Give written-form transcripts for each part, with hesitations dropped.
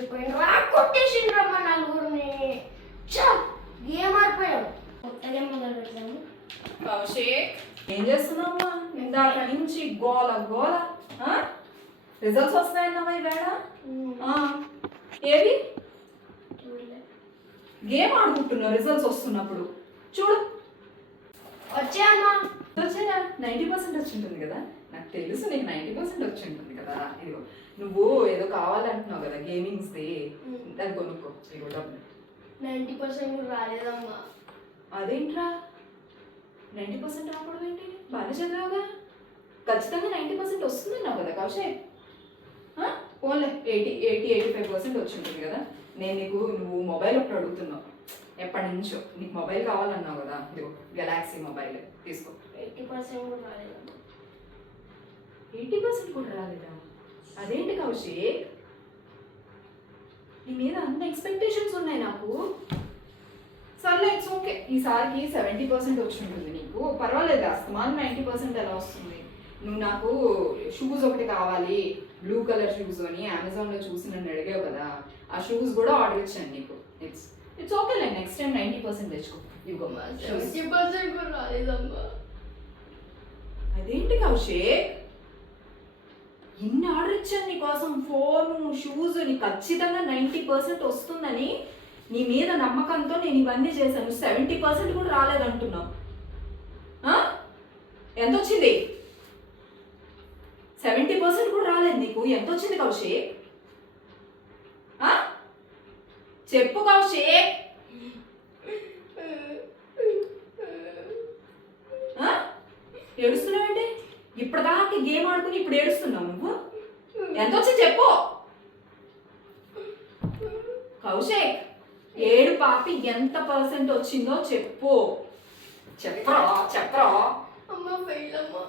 రా కొట్టేసిండ్రమ్మ నలుగురిని. గేమ్ ఆడిపోయాం. కొత్తగా మొదలు పెడతాము. కౌశిక్ ఏం చేస్తున్నావమ్మా? ఇందాక నుంచి గోల గోల. రిజల్ట్స్ వస్తాయన్నావా ఈవేళ? ఏవి? గేమ్ ఆడుకుంటున్నావు రిజల్ట్స్ వస్తున్నప్పుడు. చూడు వచ్చాయమ్మా. వచ్చాయా? 90% వచ్చి ఉంటుంది కదా. నాకు తెలుసు నీకు 90% వచ్చి ఉంటుంది కదా. ఇదిగో నువ్వు ఏదో కావాలంటున్నావు కదా గేమింగ్స్ది, దాన్ని కొనుక్కో. ఇదిగో డబ్బులు. 90% రాలేదమ్మా. అదేంట్రా 90% రాకూడదు ఏంటి? బాగా చదివావుగా. ఖచ్చితంగా 90% వస్తుందన్నావు కదా కౌశిక్. ఓన్లీ 80-85% వచ్చి ఉంటుంది కదా. నేను నువ్వు మొబైల్ ఒకటి అడుగుతున్నావు ఎప్పటి నుంచో. నీకు మొబైల్ కావాలన్నావు కదా. ఇదిగో గెలాక్సీ మొబైల్ తీసుకో. 80% కూడా రాలేదమ్మా. 80% కూడా రాలేదా? అదేంటి కౌశిక్? నీ మీద అంత ఎక్స్పెక్టేషన్స్ ఉన్నాయి నాకు. సర్లే ఇట్స్ ఓకే. ఈసారికి 70% వచ్చి ఉంటుంది నీకు. పర్వాలేదు. అస్తమానం 90% ఎలా వస్తుంది? నువ్వు నాకు షూస్ ఒకటి కావాలి, బ్లూ కలర్ షూస్ అని అమెజాన్లో చూసి నన్ను అడిగావు కదా. ఆ షూస్ కూడా ఆర్డర్ ఇచ్చాను నీకు. It's okay. Like next time 90% తెచ్చుకో. ఇవ్వమ్మా. 70% కూడా రాలేదమ్మా. అదేంటి కౌశిక్? ఇన్ని ఆర్డర్ ఇచ్చాను నీకోసం. Phone, shoes. నీకు ఖచ్చితంగా 90% వస్తుందని నీ మీద నమ్మకంతో నేను ఇవన్నీ చేశాను. 70% కూడా రాలేదంటున్నావు. ఎంత వచ్చింది? 70% కూడా రాలేదు నీకు. ఎంత వచ్చింది కౌశిక్? చెప్పు కౌశిక్. ఏడుస్తున్నావేంటి? ఇప్పటిదాకా గేమ్ ఆడుకుని ఇప్పుడు ఏడుస్తున్నావు నువ్వు. ఎంత వచ్చింది చెప్పు కౌశిక్. ఏడు పాపి ఎంత పర్సెంట్ వచ్చిందో చెప్పు. చెప్పరా చెప్పరా. అమ్మా ఫెయిల్ అమ్మా.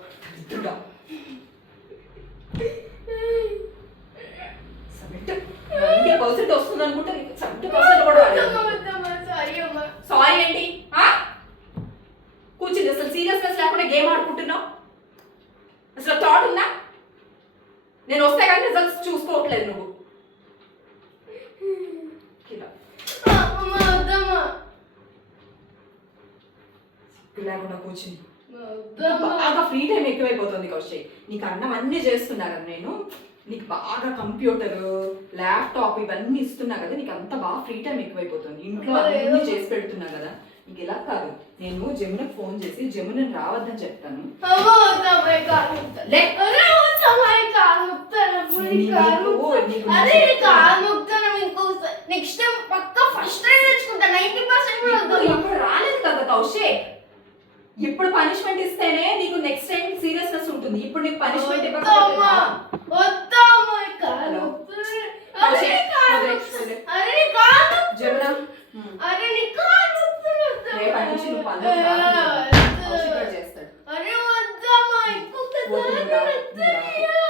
70% వస్తుంది అనుకుంటే 70% కూడా సారీ ఏంటి? కూర్చుంది. అసలు సీరియస్నెస్ లేకుండా గేమ్ ఆడుకుంటున్నావు. అసలు థాట్ ఉందా? నేను వస్తే కానీ రిజల్ట్స్ చూసుకోవట్లేదు నువ్వు. లేకుండా కూర్చుని బాగా ఫ్రీ టైం ఎక్కువైపోతుంది కౌశిక్. నీకు అన్నం అన్నీ చేస్తున్నా కదా నేను. నీకు బాగా కంప్యూటర్, ల్యాప్టాప్ ఇవన్నీ ఇస్తున్నా కదా. నీకు అంత బాగా ఫ్రీ టైం ఎక్కువైపోతుంది. ఇంట్లో అన్నీ చేసి పెడుతున్నా కదా. నీకు ఇలా కాదు. నేను జమునకు ఫోన్ చేసి జమునని రావద్దని చెప్తాను. రాలేదు కదా కౌశిక్. ఇప్పుడు పనిష్మెంట్ ఇస్తేనే నీకు నెక్స్ట్ టైం సీరియస్నెస్ ఉంటుంది. ఇప్పుడు నీకు పనిష్మెంట్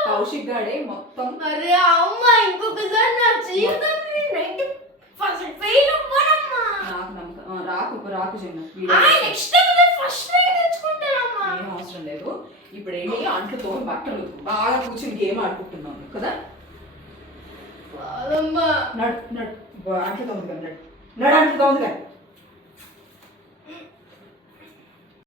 కౌశిక్ గాడే మొత్తం. అరే అమ్మ ఇంకొకసారి నా జీవితం 90% ఫెయిల్ అవ్వనమ్మా. నాకు నమ్మకం. రాకు Jamuna. Next time first rank తెచ్చుకుంటానమ్మా. ఏం అవసరం లేదు. ఇప్పుడు ఏంటి అంట్లతో బట్టలు బాగా కూర్చుని గేమ్ ఆడుకుంటున్నాను కదా. నడు అంట్లతో ఉంది కదా. నడు అంట్లతో ఉంది కదా.